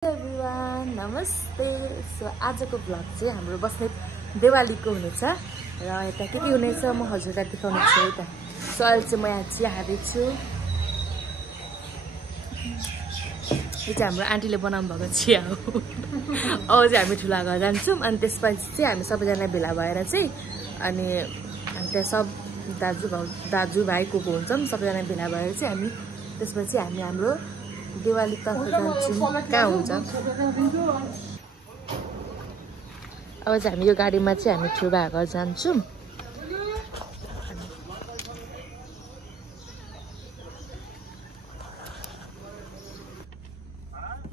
Everyone नमस्ते। So आजको vlog चाहिँ हाम्रो बस्नेत दिवालीको हुनेछ र यता के हुनेछ म हजुरलाई देखाउने छु यता। सो अहिले चाहिँ म यहाँ चिया खाँदैछु। यो चाहिँ हाम्रो आन्टीले बनाउनु भएको चिया हो। अब चाहिँ हामी ठुला घर जान्छौँ अनि त्यसपछि चाहिँ हामी सबैजना भेला भएर चाहिँ अनि त्यहाँ सब दाजुभाइ को हुन्छौँ सबैजना भेला भएर चाहिँ हामी त्यसपछि हामी हाम्रो दिवाली तर्फ जान्छौँ कहाँ हुन्छ। अब चाहिँ हामी यो गाडीमा चाहिँ हामी ठुला घर जान्छौँ।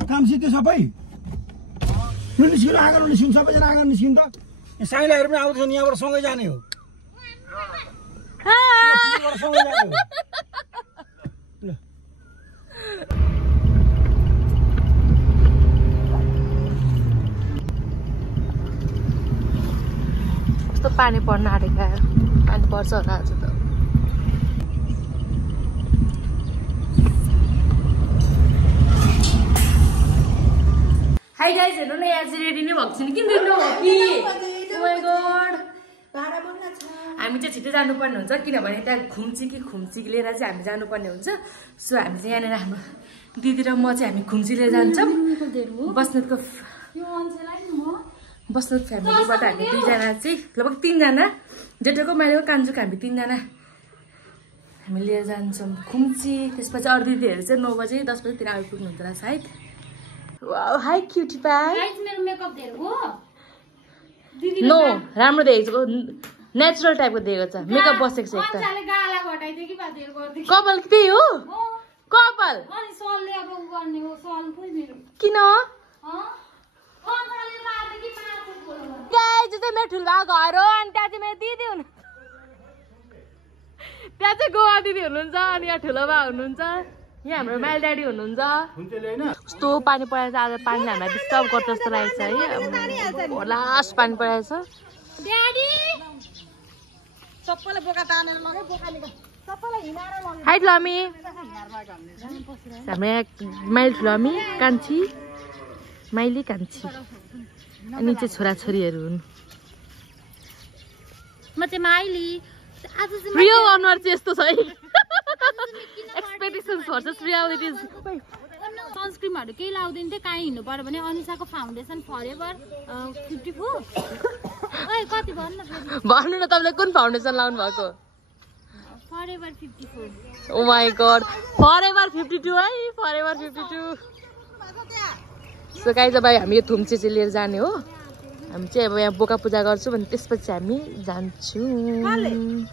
काम सिद्धि सबै निस्किनु आगर निस्किनु सबैजना आगर निस्किनु त साइलाहरू पनि आउँदैछन् यहाँबाट सँगै जाने हो। कस्तो पानी पर्न आँटेको पानी पर्छ होला आज त। हाई गाइस हेर्नु न यहाँ चाहिँ रेडी नै भएको छैन किन रेडी नभयो कि ओ माय गॉड हामी चाहिँ छिटो जानुपर्ने हुन्छ किनभने त्यहाँ खुम्ची लिएर चाहिँ हामी जानुपर्ने हुन्छ। सो हामी चाहिँ यहाँनिर हाम्रो दिदी र म चाहिँ हामी खुम्ची लिएर जान्छौँ। बस्नेत फ्यामिलीबाट हामी दुईजना चाहिँ लगभग तीनजना जेठोको माइलोको कान्छोको हामी तीनजना हामी लिएर जान्छौँ खुम्ची। त्यसपछि अरू दिदीहरू चाहिँ 9 बजे 10 बजेतिर आइपुग्नुहुन्छ होला सायद। वाउ हाई क्युटी पाई नो राम्रो देखेको नेचुरल टाइपको दिएको छ मेकअप बसेको छ एकदम। कपाल त्यही हो कपाल किन मेरो ठुलो घर हो अनि त्यहाँ चाहिँ मेरो दिदी हुनु त्यहाँ चाहिँ गोवा दिदी हुनुहुन्छ अनि यहाँ ठुलो बा हुनुहुन्छ यहाँ हाम्रो माइल ड्याडी हुनुहुन्छ। कस्तो पानी परेको छ आज पानीले हामीलाई डिस्टर्ब गर्छ जस्तो लागेको छ है। लास्ट पानी परेको छ। हाई लमी हाम्रो माइल ठुलमी कान्छी माइली कान्छी अनि चाहिँ छोराछोरीहरू हुन्। म चाहिँ माइली आज चाहिँ रियल अनुहार चाहिँ यस्तो छ है। Expectations versus reality. सनस्क्रिमहरू केही लाउँदैन थियो कहीँ हिँड्नु पर्यो भने अनिसाको फाउन्डेसन फरेभर 54 कति भन्नु न तपाईँले कुन फाउन्डेसन लाउनु भएको? Forever 54। Oh my god forever 52 है फरेभर 52। सो गाइस अब हामी यो थुम्ची चाहिँ लिएर जाने हो। हामी चाहिँ अब यहाँ बोका पूजा गर्छौँ अनि त्यसपछि हामी जान्छौँ।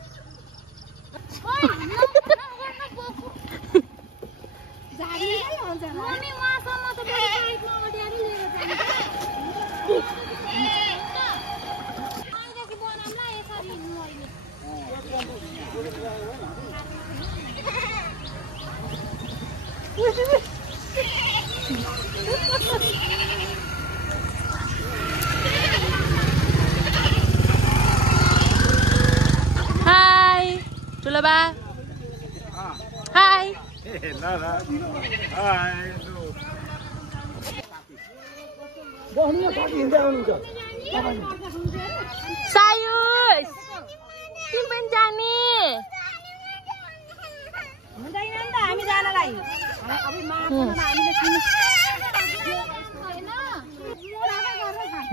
हाई ठुलो बा हाई सायुस तिमी पनि जाने हुँदैन नि त हामी जानलाई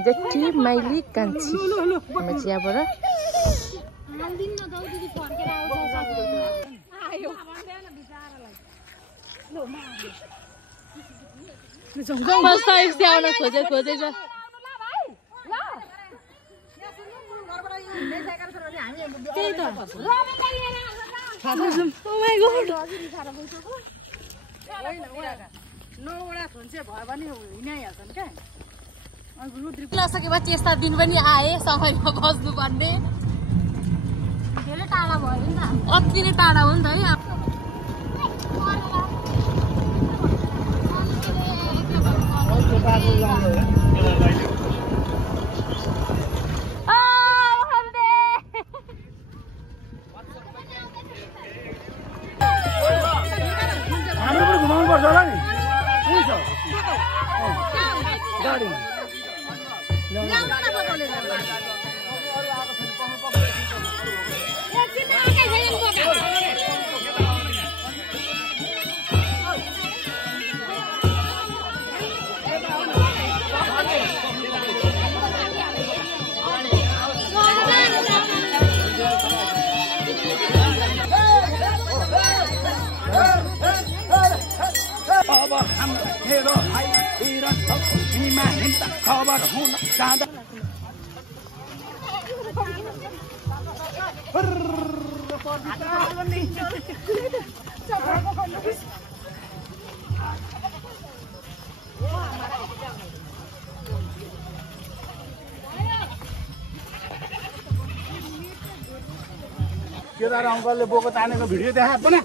जेठी माइली कान्छी हामी चाहिँ यहाँबाट खोजेछ त्यही त लसकेपछि यस्ता दिन पनि आए समयमा बस्नु पर्ने। धेरै टाढा भयो नि त अति नै टाढा हो नि त है। घुमाउनु पर्छ होला नि। गाडी अब मेरो भाइतिर भूमिमा हिँड्दा खबर हुन जाँदा केदार अङ्कलले बोको तानेको भिडियो देखा पनि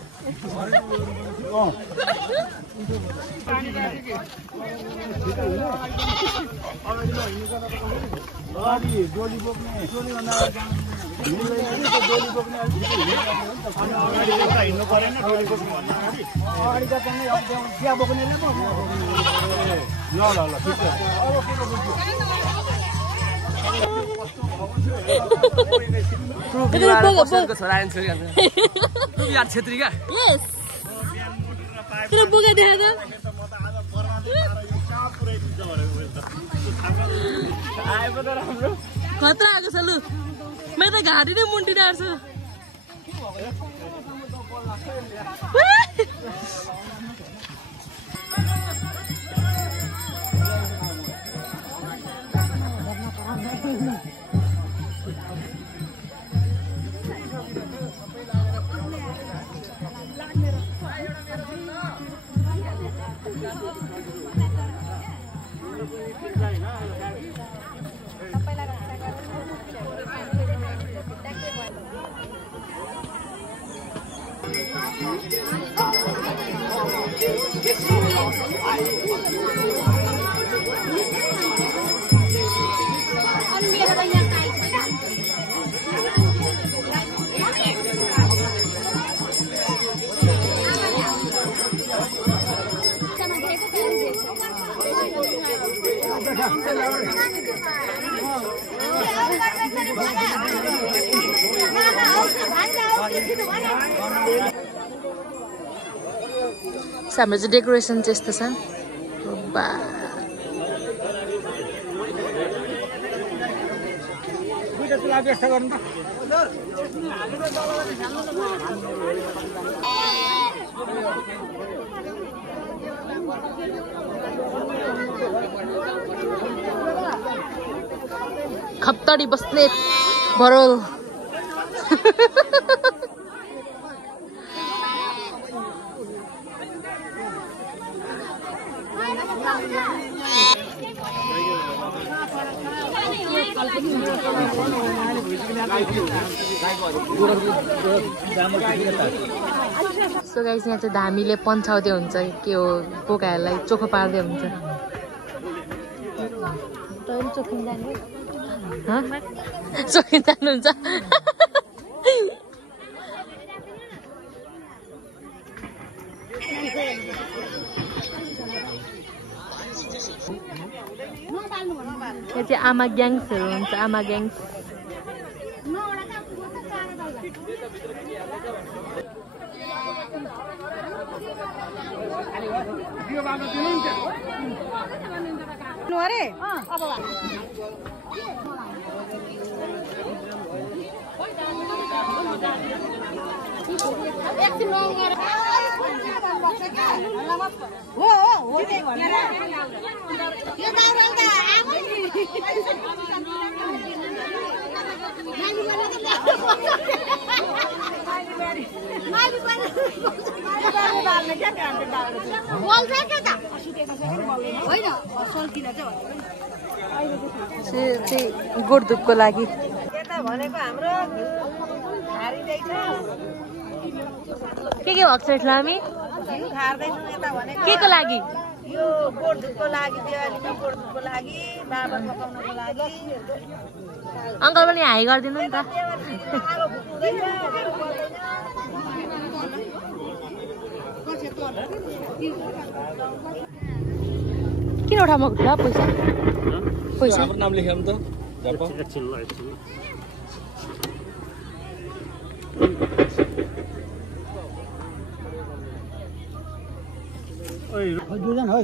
डोली बोक्ने हिँड्नु परेन डोली बोक्ने अगाडि त चिया बोक्नेले ल ल ल ठिक छेत्री क्या बोका देखा खतरा आएको छ लु मेरो त घाँटी नै मुन्टिरहेको छ हाम्रो चाहिँ डेकोरेसन चाहिँ यस्तो छ खप्तडी बस्ने भरोल सो गाइस यहाँ चाहिँ धामीले पन्छाउँदै हुन्छ के हो बोकाहरूलाई चोखो पार्दै हुन्छ चोखिन जानुहुन्छ यहाँ चाहिँ आमा ग्याङ्सहरू हुन्छ आमा ग्याङ्स गोडधुपको लागि के भएको छ इस्लामी के को लागि यो गोडधुपको लागि दिवालीमा गोडधुपको लागि बाबा पकाउनको लागि अंकल पनि हाई गर्दिनु नि त किन उठाउनु ल पैसा पैसा हाम्रो नाम लेख्यौँ त झप्प एकछिन ल एकछिन दुईजना है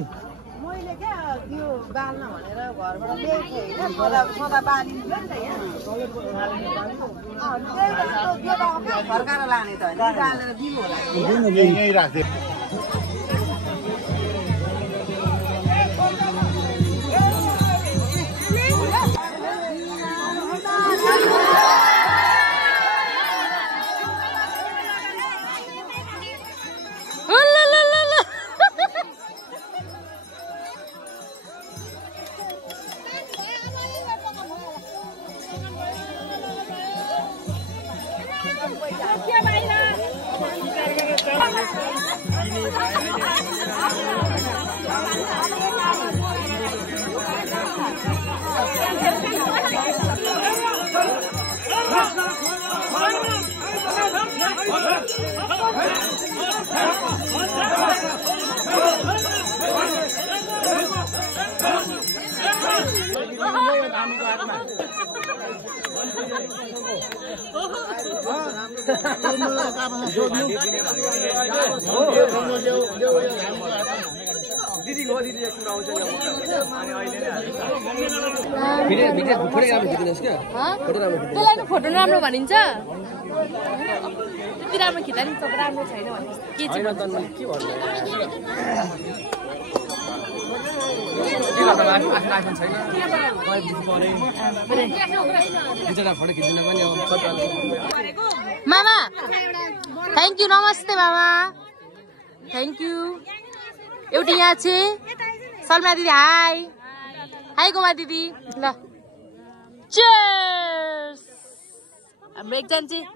मैले क्या त्यो बाल्न भनेर घरबाट ल्याएको होइन सदा बालिन्छ नि त यहाँ फर्काएर लाने त होइन बालेर दिनु होला यहीँ राख्दै त्यसलाई फोटो राम्रो भनिन्छ त्यति राम्रो खिच्दा नि तपाईँ राम्रो छैन भने के चाहिँ मामा थ्याङ्क यू नमस्ते मामा थ्याङ्क यू एउटी यहाँ चाहिँ सलमा दिदी हाई हाई गोमा दिदी ल Cheers! हाम्रो एकजना चाहिँ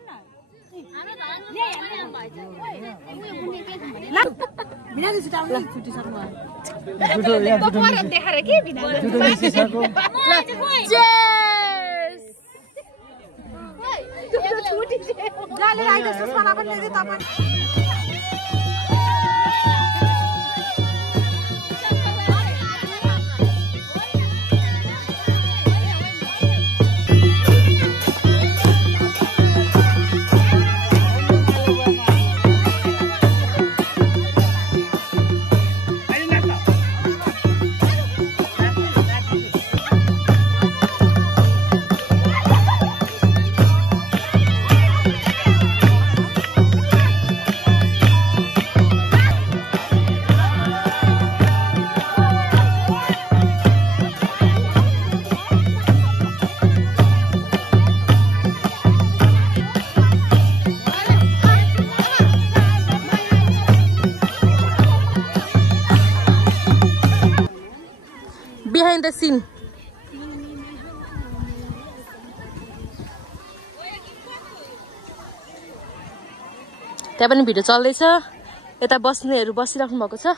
behind the scene. त्यहाँ पनि भिडियो चल्दैछ यता बस्नेहरू बसिराख्नु भएको छ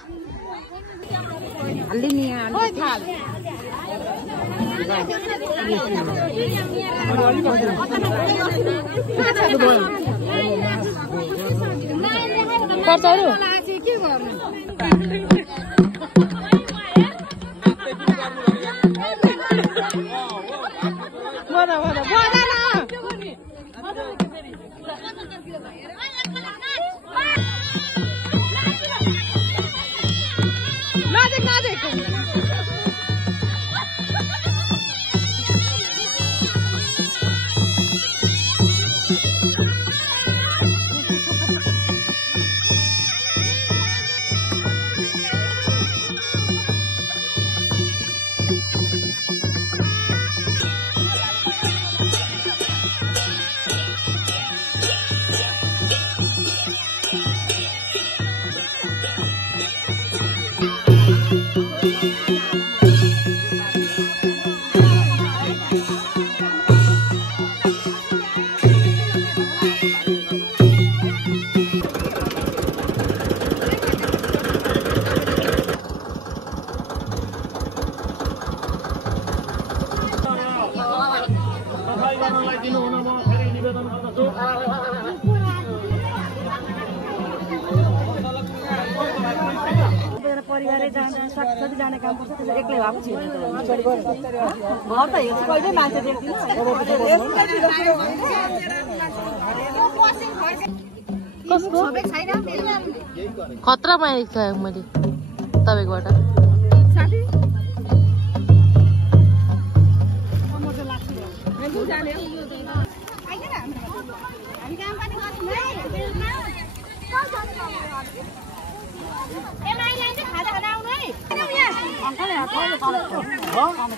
पर्छहरू साथी जाने काम पर्छ त्यसले एक्लै भएको छैन घर त हेर्छु कहिले मान्छे देख्दिन खतरा मागेको छ मैले तपाईँकोबाट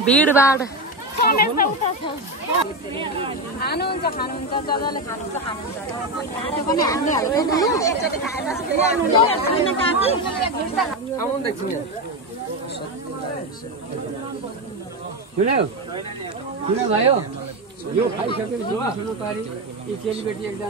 भिडभाड खानुहुन्छ जजाले खानुहुन्छ त्यो पनि हामीले सुन्यो भयो यो खाइसकेपछि सुन्नु पारि यी चेलीबेटी एकजना